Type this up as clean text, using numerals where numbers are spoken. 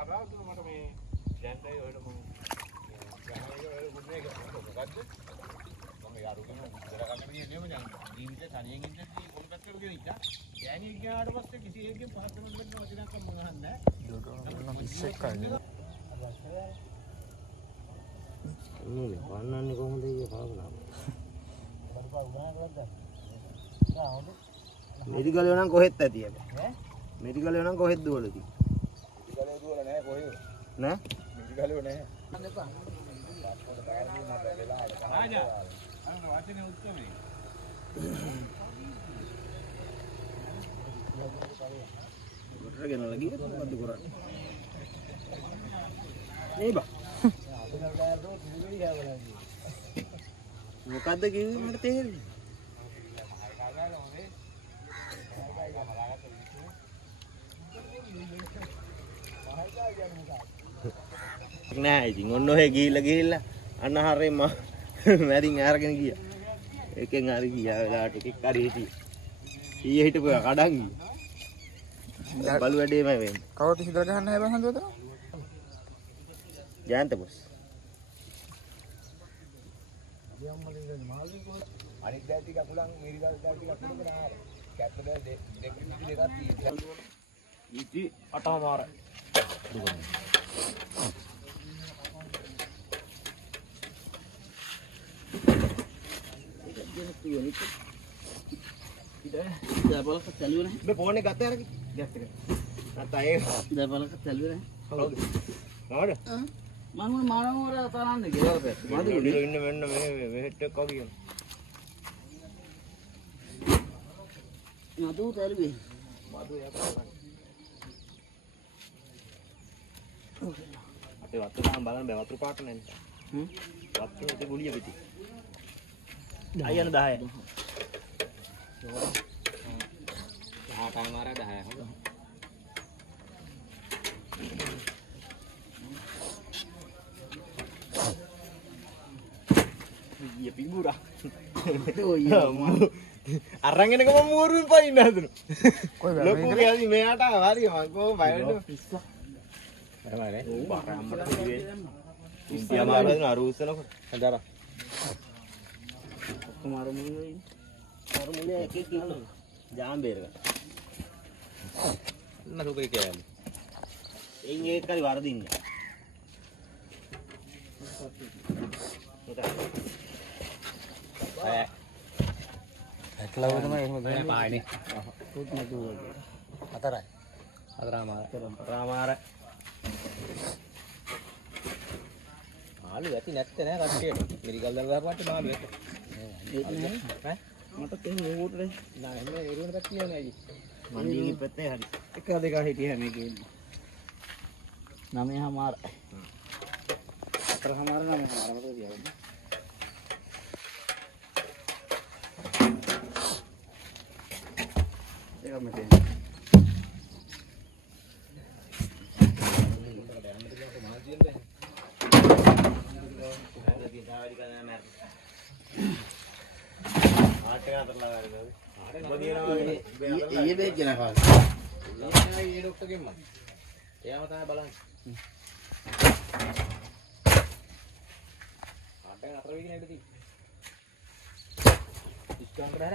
අරාතුර මට මේ දැන්ටයි ඔයලා මම ගහනේ ගුන්නේ මොකද්ද මම යාරුගෙන ඉතර ගන්න මිනිහෙම දැන් ජීවිතේ තනියෙන් ඉඳි කොල් පැත්තකට ගෙනිච්චා ගෑණි ගියාට පස්සේ කිසි එකකින් පහත් වෙනවද වෙන්න වටිනාකම මම අහන්නේ නැහැ ඉස්සෙක් කන්නේ නේ වන්නන්නේ කොහොමද ඊයේ පාවලා මෙඩිකල් එක නම් කොහෙත් ඇති ඈ මෙඩිකල් එක නම් කොහෙත් දුවලා තියෙන්නේ මෙඩිකල් එක දුවලා නැහැ කොහෙද නෑ මෙඩිකල් එක නැහැ ආජා අන්න වචනේ උත්තරේ ගොඩට ගෙනලා ගියේ මොකද්ද කරන්නේ නේ බා මොකද්ද කිව්වේ මට තේරෙන්නේ නෑ ඉතින් ඔන්න ඔහෙ ගිහිල්ලා අන්න හරේ මම මැරින් අරගෙන ගියා. එකෙන් හරි ගියා වෙලාවට එකෙක් හරි හිටියේ. ඊයේ හිටපු කඩන් ගියා. බලු වැඩේමයි වෙන්නේ. කවුරුත් හිතලා ගහන්න නැහැ බං හන්දුවද? ජයන්ත බොස්. අනිත් දැල් ටික අකුලන් මිරිගල් දැල් ටික අකුලක නාර. කැත්ත දැල් දෙක දෙකක් තියෙනවා. ඉති අටමාර. දුගන්න. දැපලක තැලුවේ නැහැ. මේ ෆෝන් එක ගත්තා අරගෙන. ගැස් එක. නැත්නම් ඒ දැපලක තැලුවේ නැහැ. කවුද? නෝඩ? මම මානවර තරන්නේ ගෙවල් පැත්ත. මදි ඉන්න මෙන්න මේ හෙට් එකක් වගේ. නතු තැලුවේ. මදු යකා. අපේ වතුර නම් බලන්න බෑ වතුර පාට නැන්නේ. වතුර උදේ ගුලිය පිටි. අයන 10. ටයිම් මාර 10 හොඳ. ඊය පිඹුරා. අරන් එනකම මෝරුවෙන් පයින්න හදන. ලොකු ගෑනි මෙයාට හරි මම කොහොම බය වෙන්නේ. තමයි නේ. බාර අම්මට කිව්වේ. ඉන්දියා මාරෙන් අරුස්සනකො. හදara. කුමාර මුල්ලේ. අර මුලේ එකෙක් ඉන්නවා. ජාම්බේර ගන්න. නතුකේ කෑලි. එයින් ඒක හරි වරදින්නේ. ඇටලව තමයි එහෙම නෑ පායනේ. තුත් නතු හතරයි. හතරමාර. හතරමාර. ආලු ඇති නැත්තේ නෑ කට්ටියට. මිරිකල් දාලා දාපුවාට මාළු ඇත. ඒක නෑ. ඈ මට තේ ඕටනේ. නෑ එන්න එරුවෙන කට්ටිය නෑ අයියේ. මන්දියේ පැත්තේ හරි. එක දෙක හිටිය හැම එකේ. 9:00මාර. 4:00මාර 9:00මාර මට කියවන්න. ඒක මෙතන. ये बेच ना खा ये डॉक्टर के मन क्या होता है බලන්න ආටෙන් අතර වෙගෙන ඉඳී ඉස්කම් කරලා